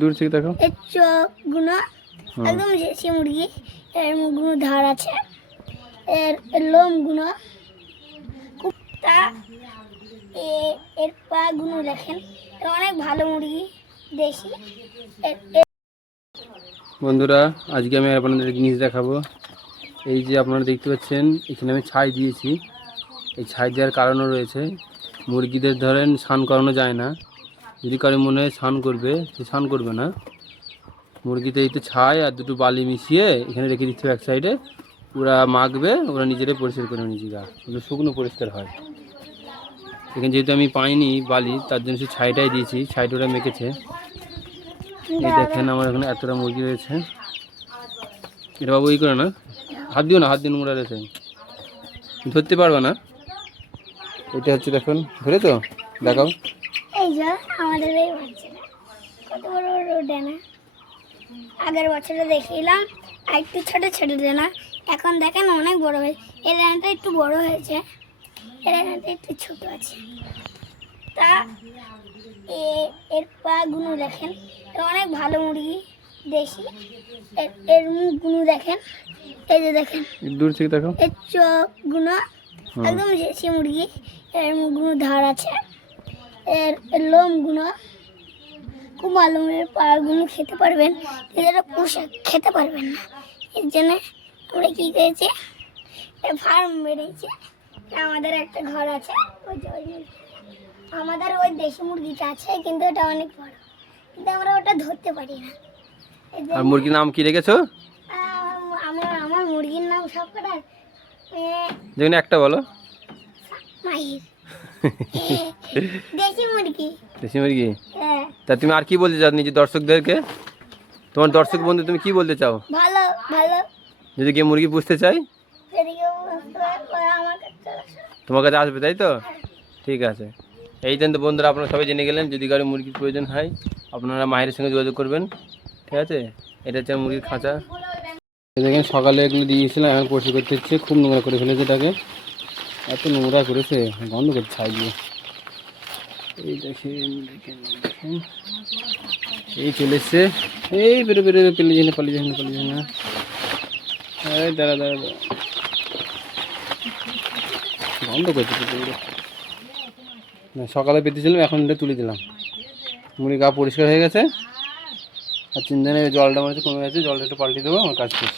দূর থেকে দেখো, এর চোখগুলো একদম দেশি মুরগি। এর মুখগুলো ধার আছে, এর লোমগুলো খুব এর পাগুলো দেখেন, অনেক ভালো মুরগি, দেশি। বন্ধুরা আজকে আমি আপনাদের জিনিস দেখাবো। এই যে আপনারা দেখতে পাচ্ছেন এখানে আমি ছাই দিয়েছি। এই ছাই দেওয়ার কারণও রয়েছে, মুরগিদের ধরেন স্নান করানো যায় না। যদি কারো মনে হয় স্নান করবে, সে স্নান করবে না। মুরগিতে এই তো ছাই আর দুটো বালি মিশিয়ে এখানে রেখে দিচ্ছে এক সাইডে। ওরা মাখবে, ওরা নিজেরাই পরিষ্কার করে নিজেরা, ওগুলো শুকনো পরিষ্কার হয়। এখানে যেহেতু আমি পাইনি বালি, তার জন্য সে ছাইটাই দিয়েছি, ছাইটা ওরা মেখেছে। এই দেখেন আমার এখানে এতটা মুরগি রয়েছে। এটা বাবু ই করে না, হাত দিও না, হাত দিয়ে নোংরা রয়েছে, ধরতে পারবে না। এটা হচ্ছে দেখুন, ধরে তো দেখাও। এই যে আমাদের এই বাচ্চাটা কত বড় বড় ডানা, আগের বছরে দেখিলাম আর একটু ছোট ছোট ডানা, এখন দেখেন অনেক বড় হয়েছে। এই ডানাটা একটু বড় হয়েছে, এই ডানাটা একটু ছোট আছে। তা এর পাগুলো দেখেন, অনেক ভালো মুরগি, দেশি। এর মুখগুলো দেখেন, এই যে দেখেন দূর থেকে দেখো, এর চোখগুলো একদম দেশি মুরগি। এর মুখগুলো ধার আছে, এর লোমগুলো খুব ভালো। এর পাগুলো খেতে পারবেন, এরা পোশাক খেতে পারবেন না। এর জন্য আমরা কী করেছি, ফার্ম বেড়েছে। আমাদের একটা ঘর আছে, আমাদের ওই দেশি মুরগিটা আছে, কিন্তু ওটা অনেক বড়, কিন্তু আমরা ওটা ধরতে পারি না। আর মুরগির নাম কি রেখেছো? আমার মুরগির নাম সব কটার যেখানে একটা বলো। মাহির। দেশি মুরগি। দেশি মুরগি। হ্যাঁ। তা তুমি আর কি বলতে চাও নিজের দর্শকদেরকে? তোমার দর্শক বন্ধু তুমি কি বলতে চাও? ভালো ভালো। যদি কেউ মুরগি পুষতে চাই, যদি কেউ আমার কাছে তোমার কাছে আসবে, তাই তো? ঠিক আছে। এই জন্য বন্ধুরা আপনারা সবাই জেনে গেলেন, যদি কারো মুরগির প্রয়োজন হয় আপনারা মাহিরের সঙ্গে যোগাযোগ করবেন। ঠিক আছে, এটা হচ্ছে মুরগির খাঁচা। দেখেন সকালে এগুলো দিয়েছিলাম, এখন পরিষ্কার করতে হচ্ছে। খুব নোংরা করে ফেলেছে এটাকে, এত নোংরা করেছে, বন্ধ করতে ছাই দিয়ে। এই দেখেন দেখেন দেখেন, এই চলে এসছে, এই বেরো বেরো পালিয়ে যান না। এই দাঁড়া দাঁড়া দাঁড়া, বন্ধ করছে না। সকালে পেতেছিলাম, এখন এটা তুলে দিলাম। মুড়ি গা পরিষ্কার হয়ে গেছে, আর চিন্তা নেই। জলটা মনে হচ্ছে কমে গেছে, জলটা একটু পাল্টে দেবো, আমার কাজ শেষ।